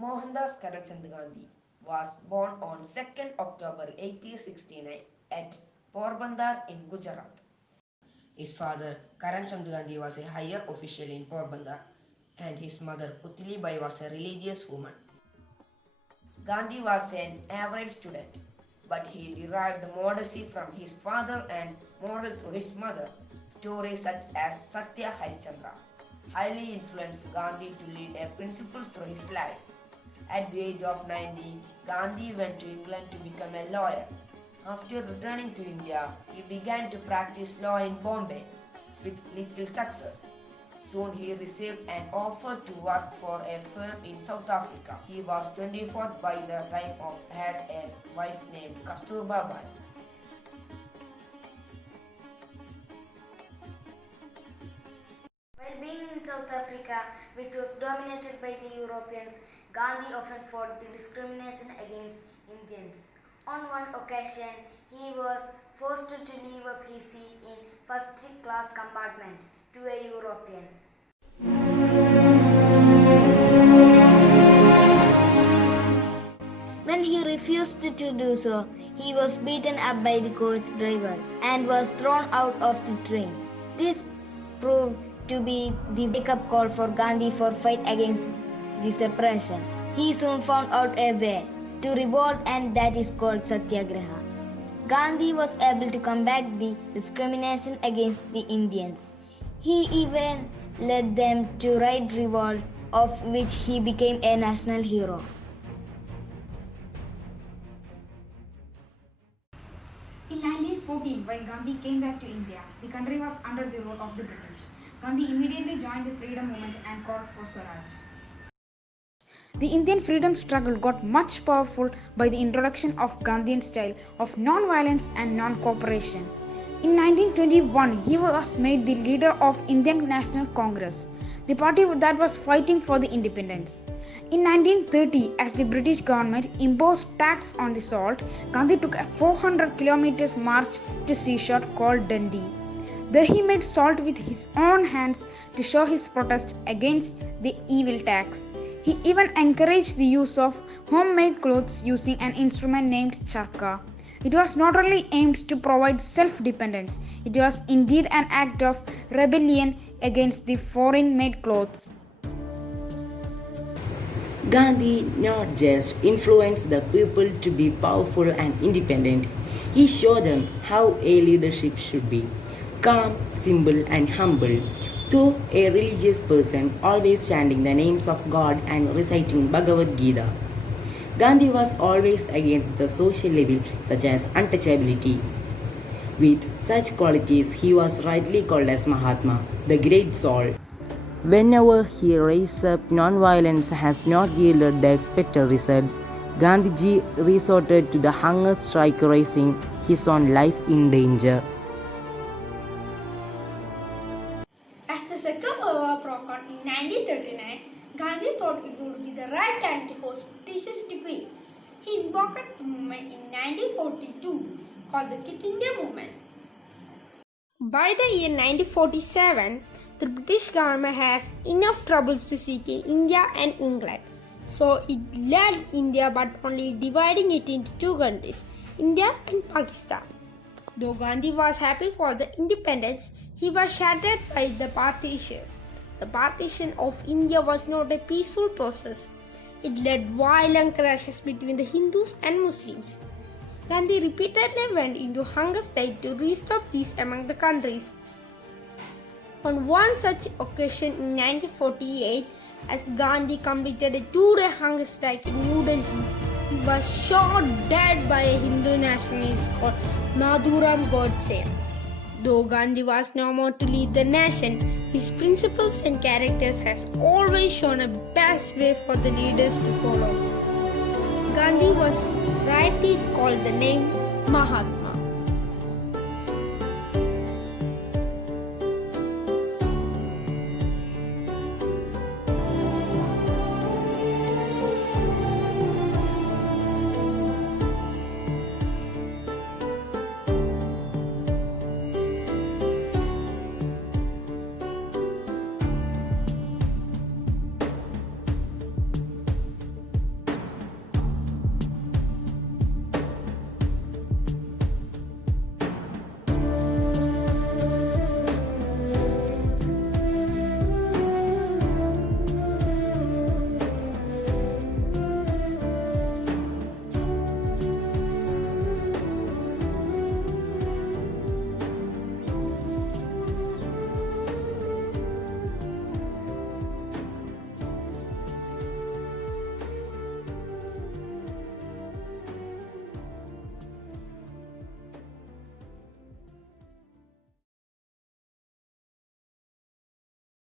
Mohandas Karamchand Gandhi was born on 2nd October 1869 at Porbandar in Gujarat. His father Karamchand Gandhi was a higher official in Porbandar and his mother Putli Bai was a religious woman. Gandhi was an average student, but he derived the modesty from his father and moral through his mother. Stories such as Satya Harichandra highly influenced Gandhi to lead a principle through his life. At the age of 19, Gandhi went to England to become a lawyer. After returning to India, he began to practice law in Bombay with little success. Soon he received an offer to work for a firm in South Africa. He was 24 by the time of had a wife named Kasturba Bai. While being in South Africa, which was dominated by the Europeans, Gandhi often fought the discrimination against Indians. On one occasion, he was forced to leave up his seat in first-class compartment to a European. When he refused to do so, he was beaten up by the coach driver and was thrown out of the train. This proved to be the wake-up call for Gandhi for fight against the suppression. He soon found out a way to revolt, and that is called Satyagraha. Gandhi was able to combat the discrimination against the Indians. He even led them to right revolt, of which he became a national hero. In 1914, when Gandhi came back to India, the country was under the rule of the British. Gandhi immediately joined the freedom movement and called for Swaraj. The Indian freedom struggle got much powerful by the introduction of Gandhian style of non-violence and non-cooperation. In 1921, he was made the leader of Indian National Congress, the party that was fighting for the independence. In 1930, as the British government imposed tax on the salt, Gandhi took a 400 kilometers march to seashore called Dundee. There he made salt with his own hands to show his protest against the evil tax. He even encouraged the use of homemade clothes using an instrument named charka. It was not only aimed to provide self-dependence, it was indeed an act of rebellion against the foreign-made clothes. Gandhi not just influenced the people to be powerful and independent, he showed them how a leadership should be, calm, simple and humble. Though a religious person, always chanting the names of God and reciting Bhagavad Gita. Gandhi was always against the social evil such as untouchability. With such qualities, he was rightly called as Mahatma, the great soul. Whenever he raised up, non-violence has not yielded the expected results. Gandhiji resorted to the hunger strike, raising his own life in danger. As the Second World War broke out in 1939, Gandhi thought it would be the right time to force Britishers to quit. He invoked a movement in 1942 called the Quit India Movement. By the year 1947, the British government had enough troubles to seek in India and England. So it led India but only dividing it into two countries, India and Pakistan. Though Gandhi was happy for the independence, he was shattered by the partition. The partition of India was not a peaceful process. It led violent clashes between the Hindus and Muslims. Gandhi repeatedly went into hunger state to restore peace among the countries. On one such occasion in 1948, as Gandhi completed a two-day hunger strike in New Delhi, he was shot dead by a Hindu nationalist called Nathuram Godse. Though Gandhi was no more to lead the nation, his principles and characters has always shown a best way for the leaders to follow. Gandhi was rightly called the name Mahatma.